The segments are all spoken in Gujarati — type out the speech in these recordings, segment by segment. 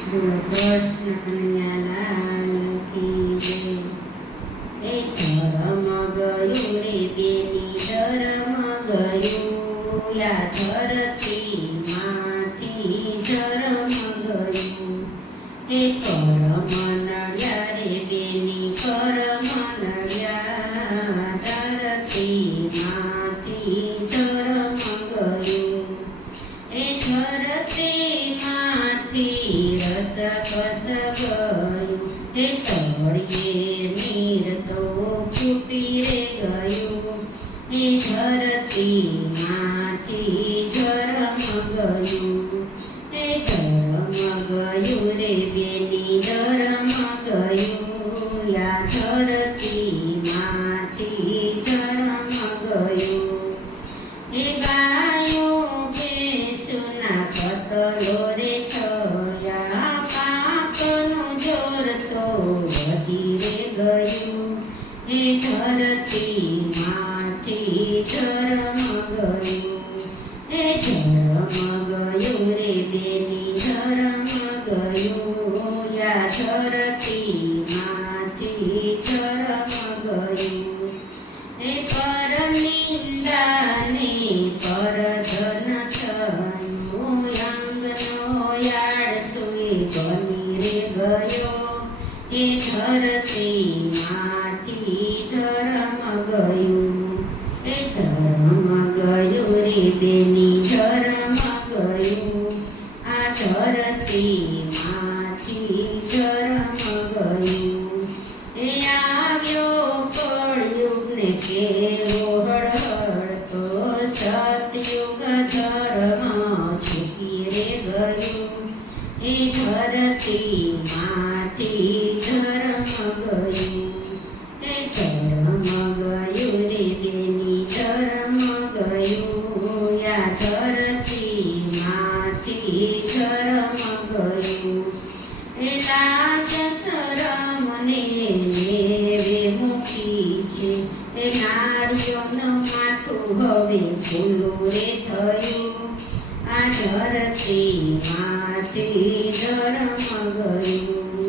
બોલો કૃષ્ણ કનૈયાલાલ કી જય. એ ધર્મ ગયું રે બેની ધર્મ ગયું, યા ધરતી માંથી ધર્મ ગયું. એ કર્મ નડ્યા રે બેની કર્મ નડ્યા, ધરતી માંથી ધર્મ ગયું. એ ધરતી માંથી રસ કસ ગયું, એ તળિયે નીર તો ફૂટી રે ગયું. એ ધરતી માંથી ધર્મ ગયું. એ ધર્મ ગયું રે બેની ધર્મ ગયું, યા ધરતી માંથી ધર્મ ગયું. એ ગાયો ભેંસુના કતલો રે થયા, પાપનું જોર તો વધી રે ગયું. એ ધરતી માંથી ધર્મ ગયું. એ ધર્મ ગયું રે બેની ધર્મ ગયું, યા ધરતી માંથી ધર્મ ગયું. એ પર નિંદાને પરધન થયું, અંગનો યાળસુએ બની રે ગયો. એ ધરતી માંથી ધર્મ ગયું. એ ધર્મ ગયું રે બેની ધર્મ ગયું, આ ધરતી માંથી ધર્મ ગયું. એ આવ્યો કળયુગ ને કેવો હળહળતો, સતયુગ ધર્મ છૂટી રે ગયું. એ ધરતી માંથી ધર્મ ગયું. એ ધર્મ ગયું રે બેની ધર્મ ગયું, યા ધરતી માંથી ધર્મ ગયું. એ લાજ શરમ ને નેવે મૂકી છે, એ નારીઓનું માથું હવે ભૂલું રે થયું. આ ધરતી માંથી ધર્મ ગયું.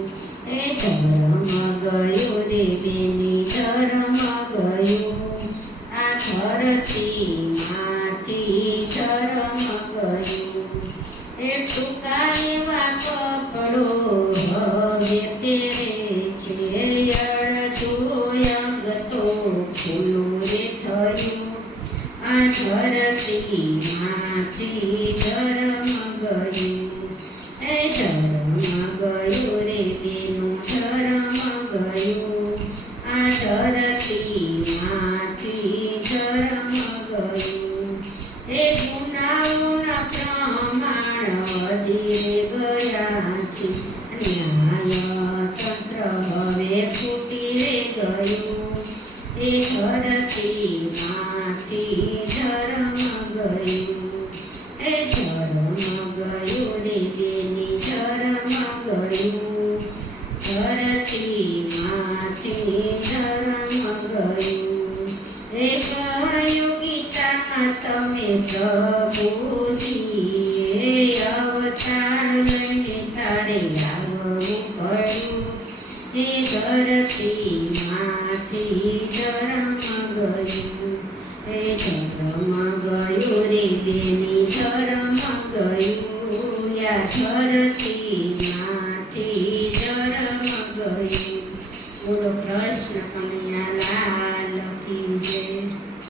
એ ધર્મ ગયું રે બેની ધર્મ ગયું, આ ધરતી માંથી ધર્મ ગયું. એ ટૂંકા એવા કપડો હવે પહેરે છે, અડધું અંગ તો ખુલ્લું રે થયું. આ ધરતી માંથી ધર્મ ગયું. એ ધર્મ ગયું રે બેનું ધર્મ ગયું, આ ધરતી માંથી ધર્મ ગયું. એ ગુનાઓના પ્રમાણ વધી રે ગયા છે, ન્યાય તંત્ર હવે ફૂટી રે ગયું. એ ધરતી માંથી ધર્મ ગયું. એ ધર્મ ગયું રે બેની ધર્મ ગયું, ધરતી માંથી ધર્મ ગયું. એ કહ્યું ગીતામાં તમે પ્રભુજીએ અવતાર લઈને તારે આવવું પડ્યું. એ ધરતી માંથી ધર્મ ગયું. એ ધર્મ ગયું રે બેની ધર્મ ગયું, યા ધરતી માંથી ધર્મ ગયું. બોલો કૃષ્ણ કનૈયાલાલ